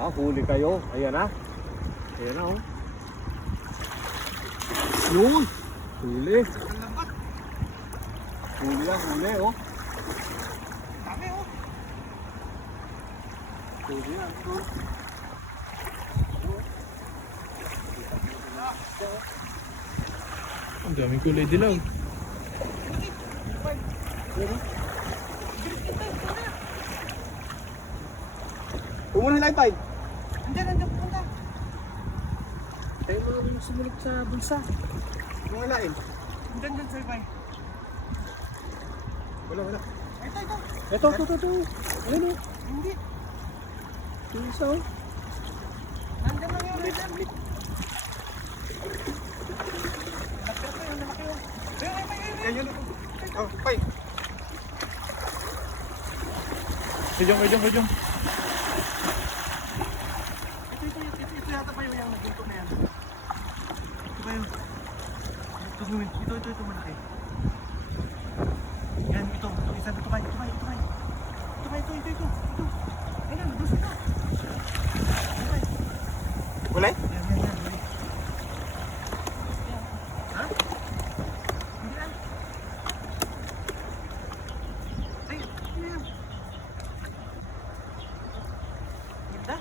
Huli kayo. Ayan na. Ayan na, oh. Yun. Huli. Huli lang, huli, oh. Dami, oh. Huli lang, oh. Ang daming kulay dilaw. Pumunta lang, Pai. Andiyan punta. Tayo mo rin sumulit sa bulsa. Mga lain. Andiyan, sir, bye. Wala. Ito. Ito. Ayun, oh. Hindi. Yung isa, oh. Nandiyan lang yun. Nandiyan. Malaki, oh. Ayun, oh. Pai. Kajong. Ito yata pa yung nagpunto na yan. Ito ba yun? Ito malaki. Yan, ito. Isa ito. Ayun, gusto ito. Wala? Yan. Ha? Hindi yan. Ay, ano yan? Ganda.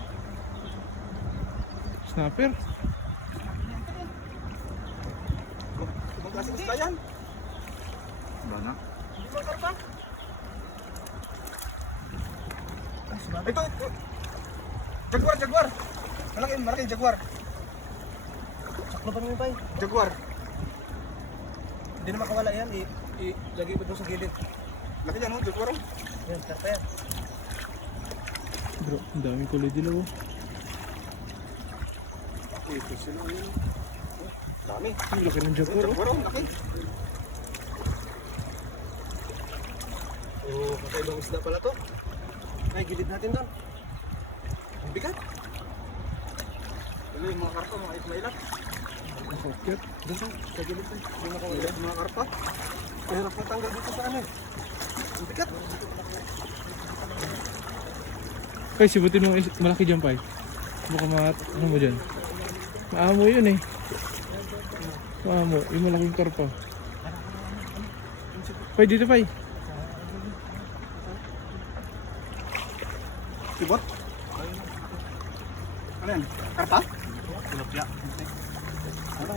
Snapper. Ibang klaseng isda yan. Bana. Hindi mo karpa? Ito. Jaguar. Malaki jaguar. Saklo pa naman ba? Jaguar. Hindi na makawala yan. Ilagay mo doon sa gilid. Laki yan, oh. Jaguar, oh. Yan, karpa yan. Bro, ang daming kulay dilaw. Ito sila, oh. Dami. Ang laki ng jaguar. Jaguar, oh. Laki. Oh, kakaibang isda pala to. Ay, gilid natin doon. Ang bigat. Wala yung mga karpa, mga ismailat. Ang sakit. Doon sa gilid tayo. Hindi makawala yung mga karpa. Mahirap na tanggal dito sa ano, eh. Ang bigat. Kay, sibutin mo malaki dyan, Pai. Baka ano mo dyan. Maamo yun eh. Maamo, yung malaking karpa. Pai, dito, Pai. Sibot. Ano yan? Karpa? Tilapia. Ano?